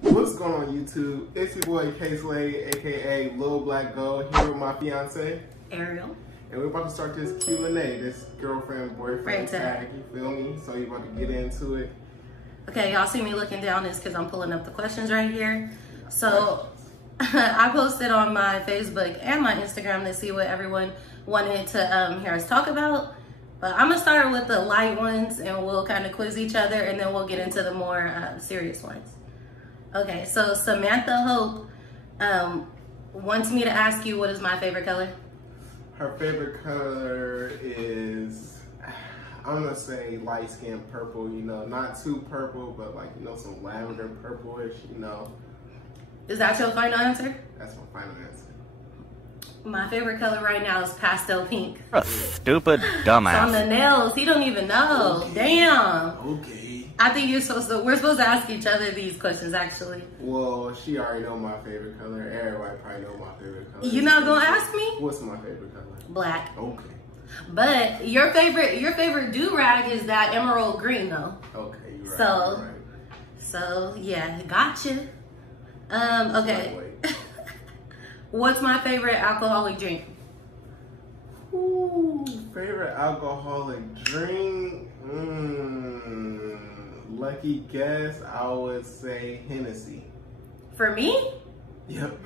What's going on YouTube? It's your boy KSlade, aka Lil Black Gold, here with my fiance Ariel. And we're about to start this Q&A, this girlfriend boyfriend tag, you feel me? So you're about to get into it. Okay, y'all see me looking down is because I'm pulling up the questions right here. So I posted on my Facebook and my Instagram to see what everyone wanted to hear us talk about. But I'm gonna start with the light ones and we'll kind of quiz each other and then we'll get into the more serious ones. Okay, so Samantha Hope wants me to ask you, what is my favorite color? Her favorite color is, I'm gonna say light skin purple, you know, not too purple, but like, you know, some lavender purplish, you know. Is that your final answer? That's my final answer. My favorite color right now is pastel pink. Stupid dumbass. It's on the nails. He don't even know. Okay. Damn. Okay. I think we're supposed to ask each other these questions actually. Well, she already know my favorite color. Everybody probably know my favorite color. You not gonna ask me? What's my favorite color? Black. Okay. But your favorite do-rag is that emerald green though. Okay, you're right. So, you're right. So yeah, gotcha. Okay. What's my favorite alcoholic drink? Ooh, favorite alcoholic drink? Lucky guess, I would say Hennessy. For me? Yep.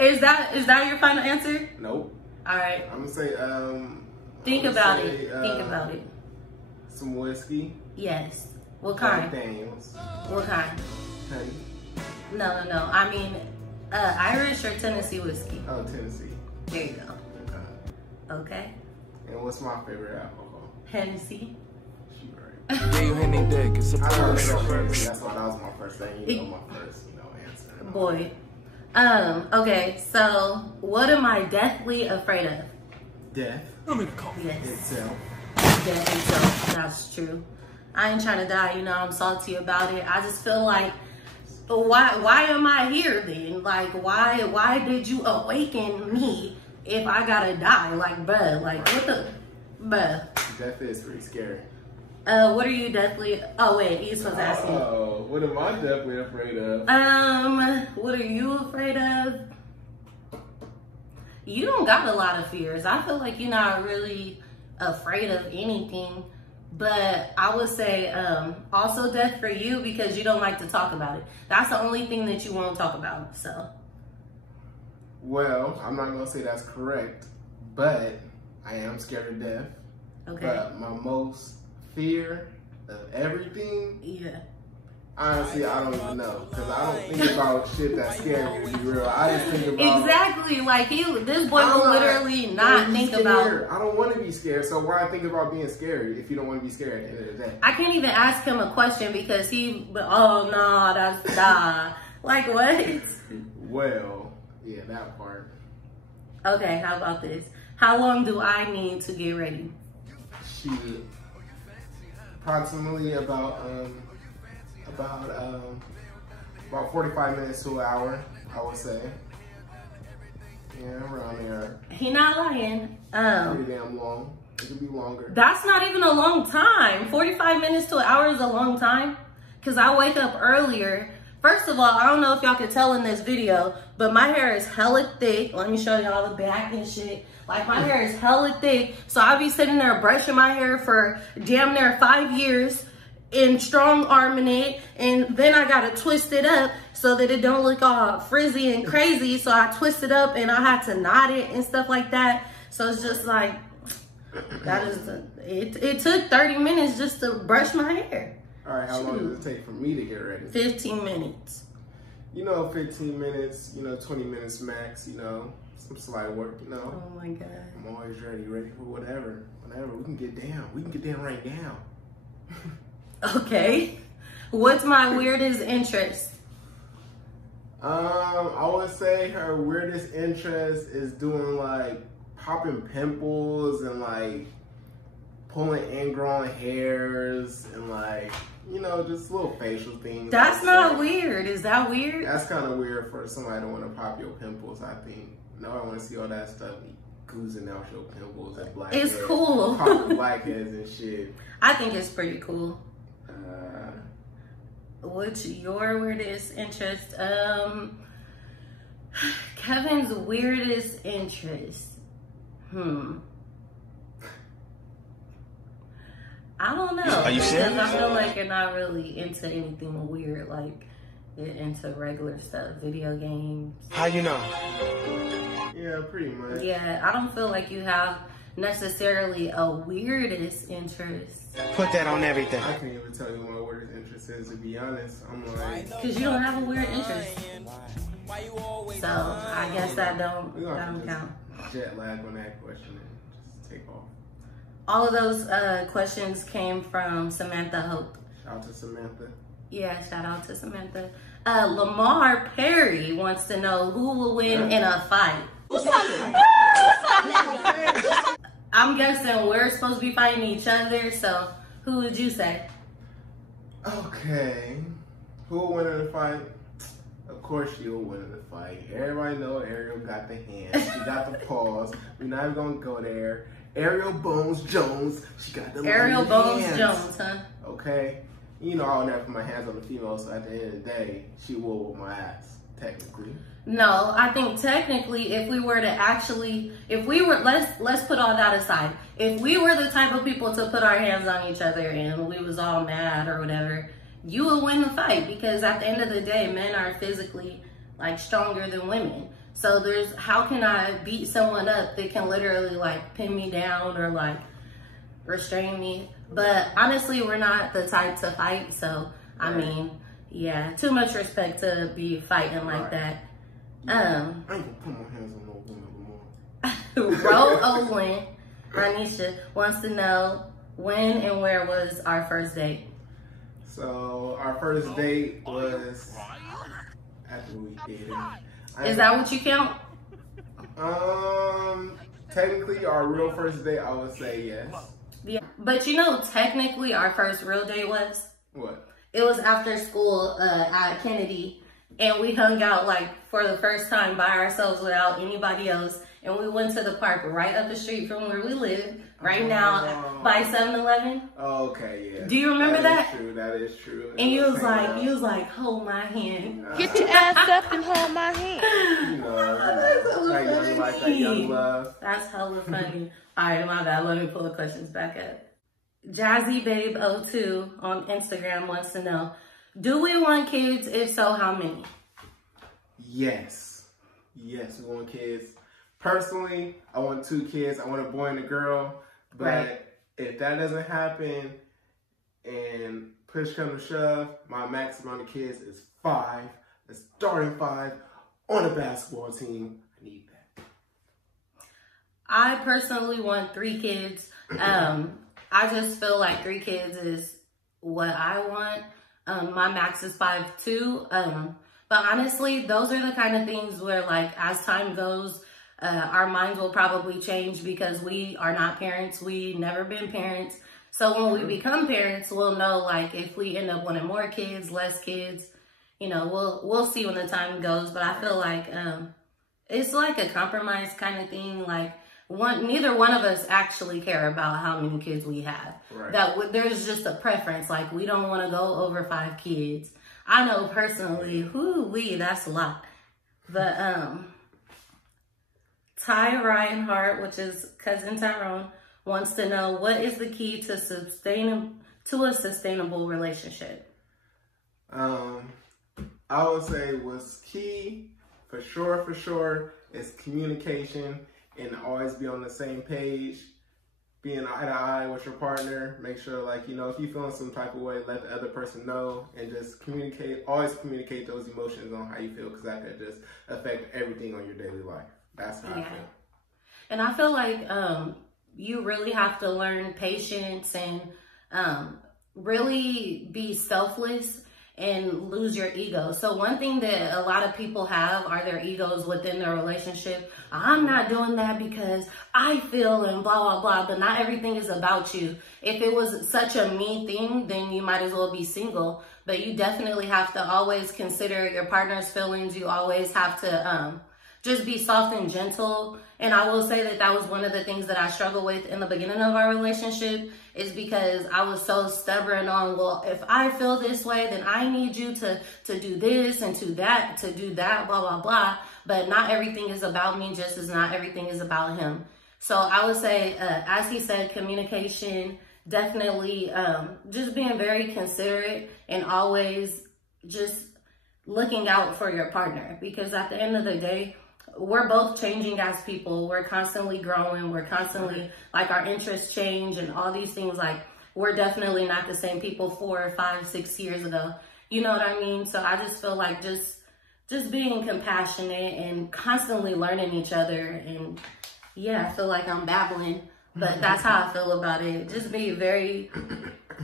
Is that your final answer? Nope. All right. I'm gonna say Think about it. Some whiskey. Yes. What kind? Daniels. What kind? Honey. No. I mean, Irish or Tennessee whiskey. Oh, Tennessee. There you go. Okay. And what's my favorite alcohol? Hennessy. She right. Yeah, you Henny dick. It's a That's why that was my first thing. You know, my first, answer. Boy. Okay. So, what am I deathly afraid of? Death. Yes. Itself. Death itself. That's true. I ain't trying to die. You know, I'm salty about it. I just feel like, why am I here then? Like, why did you awaken me if I gotta die? Like, bruh, like, what the, bruh. Death is pretty scary. What are you deathly, oh wait, you're supposed to ask me. Oh, what am I deathly afraid of? What are you afraid of? You don't got a lot of fears. I feel like you're not really afraid of anything. But I would say also death for you because you don't like to talk about it. That's the only thing that you won't talk about, so. Well, I'm not gonna say that's correct, but I am scared of death. Okay. But my most fear of everything, yeah. Honestly, I don't even know. Because I don't think about shit that's scary, to be real. I just think about... Exactly. Like, this boy will literally not think about... I don't want to be scared. So why think about being scared if you don't want to be scared at the end of the day? I can't even ask him a question because oh, no, that's nah. Like, what? Well, yeah, that part. Okay, how about this? How long do I need to get ready? Shit. Approximately about 45 minutes to an hour, I would say. Yeah, around there. He not lying. Pretty damn long. It could be longer. That's not even a long time. 45 minutes to an hour is a long time. Cause I wake up earlier. First of all, I don't know if y'all can tell in this video, but my hair is hella thick. Let me show y'all the back and shit. Like, my hair is hella thick. So I'll be sitting there brushing my hair for damn near 5 years. In strong arming it, and then I gotta twist it up so that it don't look all frizzy and crazy. So I twist it up and I had to knot it and stuff like that. So it's just like, that is, it took 30 minutes just to brush my hair. All right, how long does it take for me to get ready? 15 minutes. 15 minutes, 20 minutes max, some slight work, Oh my God. I'm always ready for whatever, we can get down right now. Okay. What's my weirdest interest? I would say her weirdest interest is doing like popping pimples and like pulling ingrown hairs and like, just little facial things. That's not weird. Is that weird? That's kind of weird for somebody to want to pop your pimples, I think. No, I want to see all that stuff oozing out your pimples and black It's heads, cool. popping blackheads and shit. I think it's pretty cool. What's your weirdest interest? Kevin's weirdest interest. I don't know. Are you serious? Because I feel like you're not really into anything weird, like you're into regular stuff, video games. How you know? Yeah, pretty much. Yeah, I don't feel like you have necessarily a weirdest interest. Put that on everything. I can't even tell you what my weirdest interest is, to be honest. I'm like... Because you don't have a weird interest. So, I guess that don't count. Jet lag on that question and just take off. All of those questions came from Samantha Hope. Shout out to Samantha. Yeah, shout out to Samantha. Lamar Perry wants to know who will win in a fight. I'm guessing we're supposed to be fighting each other, so who would you say? Okay. Who will win in a fight? Of course she'll win in the fight. Everybody know Ariel got the hands. She got the paws. We're not even gonna go there. Ariel Bones Jones. She got the Ariel Bones hands. Jones, huh? Okay. You know I'll never put my hands on the female, so at the end of the day, she will whoop my ass, technically. No, I think technically if we were to actually, let's put all that aside. If we were the type of people to put our hands on each other and we was all mad or whatever, you will win the fight, because at the end of the day, men are physically like stronger than women. So how can I beat someone up that can literally like pin me down or like restrain me? But honestly, we're not the type to fight. So, I mean, yeah, too much respect to be fighting like that. I ain't gonna put my hands on no woman no more. Ro Olin, Ranisha, wants to know when and where was our first date? So our first date was after we dated. Is that what you count? Technically our real first date, I would say yes. Yeah, but you know, technically our first real date was? What? It was after school at Kennedy, and we hung out like for the first time by ourselves without anybody else. And we went to the park right up the street from where we live, right now by 7-Eleven. Oh, okay, yeah. Do you remember that? That is true. And you was like, hold my hand. Get your ass up and hold my hand. You know, that young life, that young love. That's hella funny. All right, my bad. Let me pull the questions back up. JazzyBabe02 on Instagram wants to know, do we want kids? If so, how many? Yes. Yes, we want kids. Personally, I want 2 kids. I want a boy and a girl. But if that doesn't happen and push come to shove, my max amount of kids is 5. The starting 5 on a basketball team. I need that. I personally want 3 kids. I just feel like 3 kids is what I want. My max is 5 too. But honestly, those are the kind of things where, like, as time goes, our minds will probably change because we are not parents. We've never been parents. So when we become parents, we'll know, like, if we end up wanting more kids, less kids, you know, we'll see when the time goes. But I feel like it's like a compromise kind of thing. Like, neither one of us actually care about how many kids we have. Right. There's just a preference. Like, we don't want to go over 5 kids. I know personally, that's a lot. But Ty Reinhardt, which is cousin Tyrone, wants to know, what is the key to a sustainable relationship? I would say what's key for sure is communication and always be on the same page, being eye to eye with your partner. Make sure, like, you know, if you feel in some type of way, let the other person know, and just always communicate those emotions on how you feel, because that could just affect everything on your daily life. That's how I feel. And I feel like you really have to learn patience and really be selfless and lose your ego. So one thing that a lot of people have are their egos within their relationship. I'm not doing that because I feel and blah, blah, blah, but not everything is about you. If it was such a me thing, then you might as well be single. But you definitely have to always consider your partner's feelings. You always have to just be soft and gentle. And I will say that that was one of the things that I struggled with in the beginning of our relationship, is because I was so stubborn on, well, if I feel this way, then I need you to do this and to do that, blah, blah, blah. But not everything is about me, just as not everything is about him. So I would say, as he said, communication, definitely just being very considerate and always just looking out for your partner. Because at the end of the day, we're both changing as people. We're constantly growing. We're constantly, like, our interests change and all these things. Like, we're definitely not the same people 4, 5, 6 years ago. You know what I mean? So I just feel like just being compassionate and constantly learning each other. And yeah, I feel like I'm babbling, but that's how I feel about it. Just be very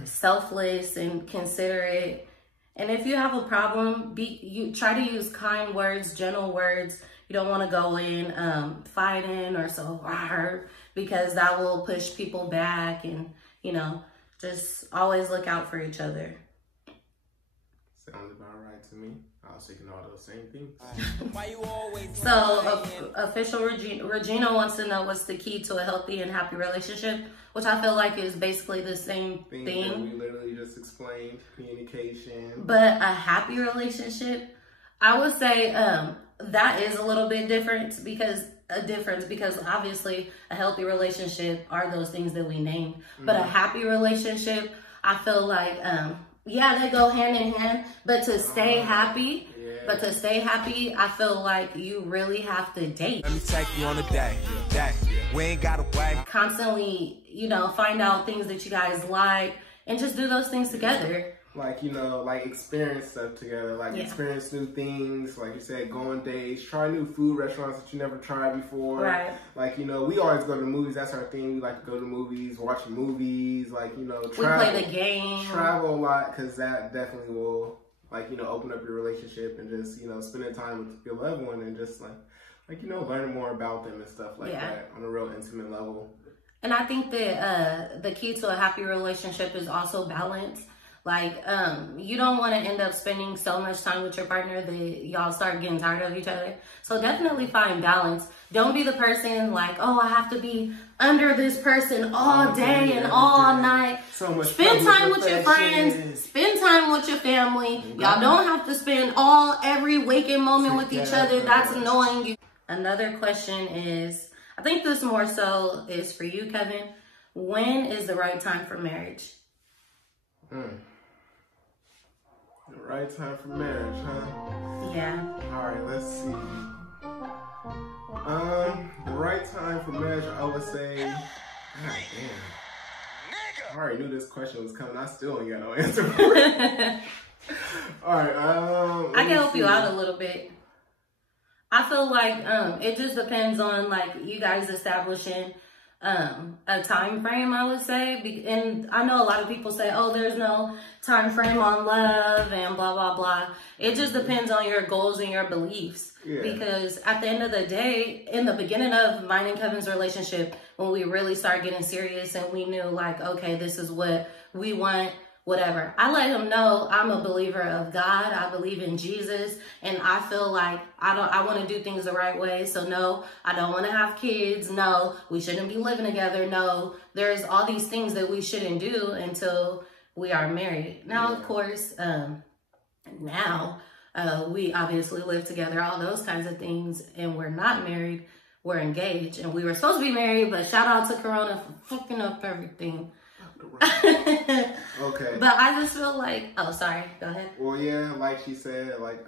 selfless and considerate. And if you have a problem, you try to use kind words, gentle words. You don't want to go in fighting or so hard, because that will push people back. And, you know, just always look out for each other. Sounds about right to me. I was thinking all those same things. So, official Regina wants to know what's the key to a healthy and happy relationship, which I feel like is basically the same thing. That we literally just explained, communication. But a happy relationship, I would say that is a little bit different, because obviously a healthy relationship are those things that we named. But a happy relationship, I feel like, yeah, they go hand in hand, but to stay happy, I feel like you really have to date. Let me take you on a date. We ain't gotta wait. Constantly, you know, find out things that you guys like and just do those things together. Like, you know, like experience stuff together, like experience new things, like you said, go on dates, try new food restaurants that you never tried before. Right. Like, you know, we always go to the movies. That's our thing. We like to go to movies, watch movies, like, you know, travel. We play the game. Travel a lot, because that definitely will, like, you know, open up your relationship, and just, you know, spending time with your loved one, and just like, you know, learning more about them and stuff like that on a real intimate level. And I think that the key to a happy relationship is also balance. Like, you don't want to end up spending so much time with your partner that y'all start getting tired of each other. So definitely find balance. Don't be the person like, oh, I have to be under this person all day and all night. So much spend time with your friends. Spend time with your family. Y'all don't have to spend every waking moment with each other. That's annoying you. Another question is, I think this more so is for you, Kevin. When is the right time for marriage? The right time for marriage, huh? Yeah. All right, let's see. The right time for marriage, I would say, God damn. I already knew this question was coming. I still ain't got no answer for it. All right, I can help you out a little bit. I feel like it just depends on, like, you guys establishing a time frame, I would say. And I know a lot of people say, oh, there's no time frame on love and blah, blah, blah. It just depends on your goals and your beliefs. Yeah. Because at the end of the day, in the beginning of mine and Kevin's relationship, when we really started getting serious and we knew, like, okay, this is what we want, whatever, I let him know I'm a believer of God. I believe in Jesus, and I feel like I want to do things the right way. So no, I don't want to have kids. No, we shouldn't be living together. No, there's all these things that we shouldn't do until we are married. Now, of course, we obviously live together, all those kinds of things, and we're not married. We're engaged, and we were supposed to be married, but shout out to Corona for fucking up everything. Okay. But I just feel like, oh, sorry, go ahead. Well, yeah, like she said, like,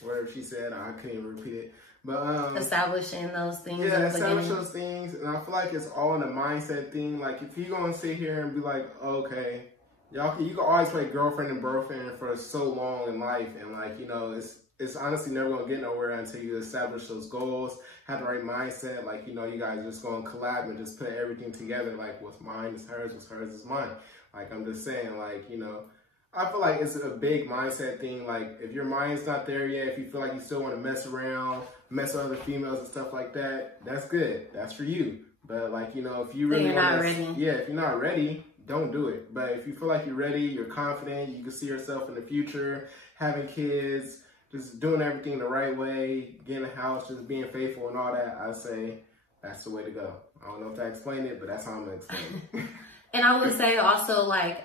whatever she said, I couldn't even repeat it. But, establishing those things. Yeah, establish those things. And I feel like it's all in a mindset thing. Like, if you're going to sit here and be like, okay, you can always play girlfriend and boyfriend for so long in life. And, like, you know, it's honestly never going to get nowhere until you establish those goals, have the right mindset. Like, you know, you guys are just going to collab and just put everything together. Like, what's mine is hers, what's hers is mine. Like, I'm just saying, like, you know, I feel like it's a big mindset thing. Like, if your mind's not there yet, if you feel like you still want to mess around, mess with other females and stuff like that, that's good. That's for you. But, like, you know, if you really if you're not ready, don't do it. But if you feel like you're ready, you're confident, you can see yourself in the future, having kids, just doing everything the right way, getting a house, just being faithful and all that, I say that's the way to go. I don't know if I explained it, but that's how I'm gonna explain it. And I would say also, like,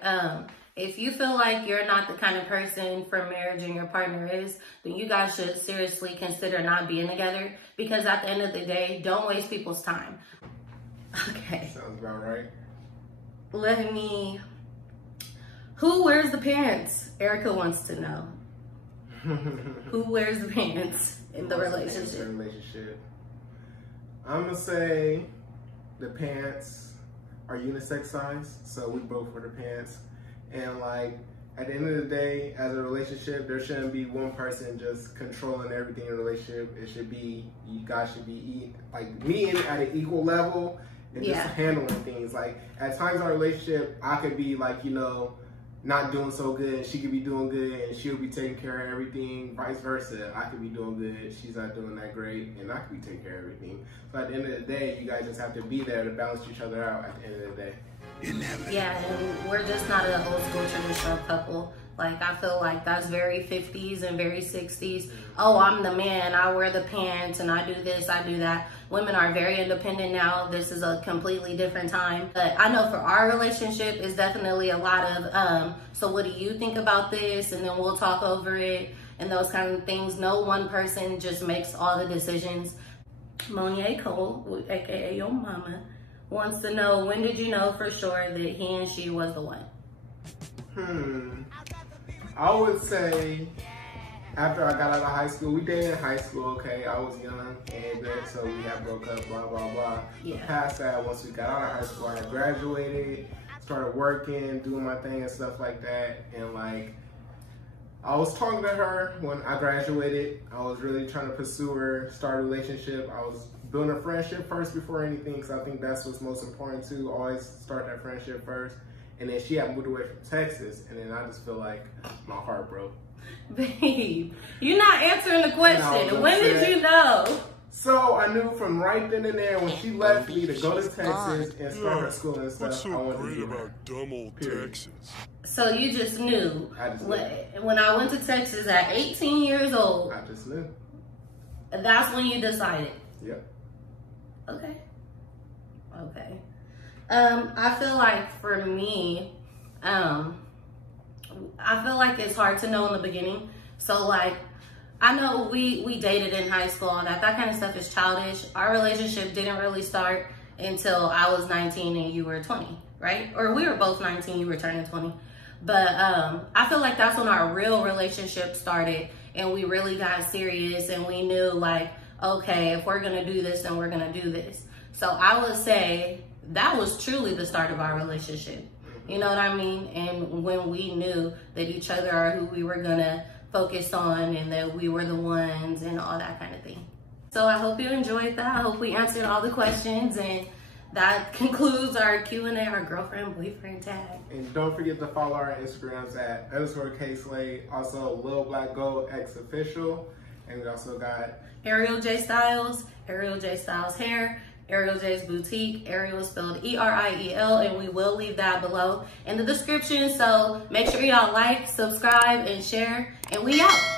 if you feel like you're not the kind of person for marriage and your partner is, then you guys should seriously consider not being together, because at the end of the day, don't waste people's time. Okay. Sounds about right. Who wears the pants? Erica wants to know. Who wears the pants in the relationship? I'm gonna say the pants are unisex size, so we both wear the pants. And like at the end of the day, as a relationship, there shouldn't be one person just controlling everything in a relationship. It should be, you guys should be like meeting at an equal level and just handling things. Like at times in our relationship, I could be like, you know, not doing so good, and she could be doing good, and she'll be taking care of everything. Vice versa, I could be doing good, she's not doing that great, and I could be taking care of everything. So at the end of the day, you guys just have to be there to balance each other out at the end of the day. Yeah, and we're just not an old school traditional couple. Like, I feel like that's very 50s and very 60s. Oh, I'm the man, I wear the pants, and I do this, I do that. Women are very independent now. This is a completely different time. But I know for our relationship, it's definitely a lot of, so what do you think about this? And then we'll talk over it and those kind of things. No one person just makes all the decisions. Monier Cole, aka your mama, wants to know, when did you know for sure that he and she was the one? I would say after I got out of high school. We dated in high school, okay? I was young and good, so we had broke up, blah, blah, blah. Yeah. But past that, once we got out of high school, I had graduated, started working, doing my thing and stuff like that. And like, I was talking to her when I graduated. I was really trying to pursue her, start a relationship. I was building a friendship first before anything, because I think that's what's most important too. Always start that friendship first. And then she had moved away from Texas, and then I just feel like my heart broke. Babe, you're not answering the question. When did you know? So I knew from right then and there when she left me to go to Texas and start her school and stuff. What's so I wanted great to give her. about dumb old Texas? So you just knew. I just knew. When I went to Texas at 18 years old. I just knew. That's when you decided. Yep. Okay. Okay. I feel like for me, I feel like it's hard to know in the beginning. So like, I know we dated in high school and that kind of stuff is childish. Our relationship didn't really start until I was 19 and you were 20, right? Or we were both 19, you were turning 20. But I feel like that's when our real relationship started and we really got serious and we knew like, okay, if we're gonna do this, then we're gonna do this. So I would say that was truly the start of our relationship. You know what I mean? And when we knew that each other are who we were gonna focus on and that we were the ones and all that kind of thing. So I hope you enjoyed that. I hope we answered all the questions, and that concludes our Q&A, our girlfriend, boyfriend tag. And don't forget to follow our Instagrams at _KSlade, also Lil Black Gold X Official, and we also got Ariel J Styles, Ariel J Styles Hair, Ariel J's Boutique. Ariel is spelled E-R-I-E-L, and we will leave that below in the description. So make sure y'all like, subscribe, and share, and we out.